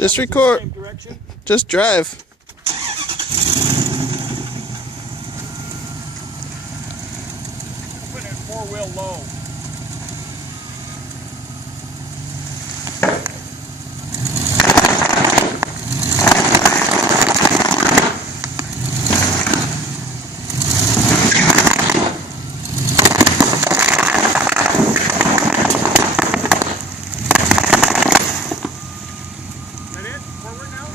Just record. Same direction. Just drive. Put it 4-wheel low. Is that it? Forward now?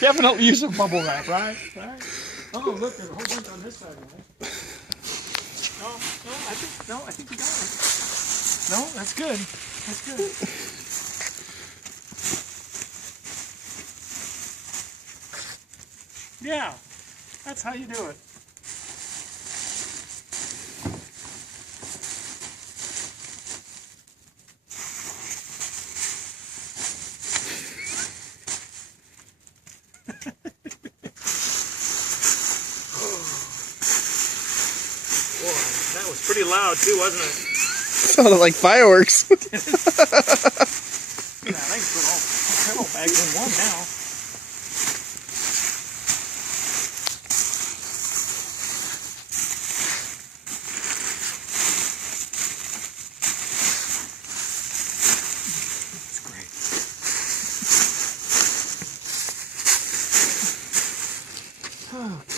Definitely use some bubble wrap, right? Oh, look, there's a whole bunch on this side, right? I think you got it. No, that's good. That's good. Yeah, that's how you do it. Boy, that was pretty loud too, wasn't it? Sounded like fireworks. Yeah, I can put all pedal bags in one now. That's great. Okay.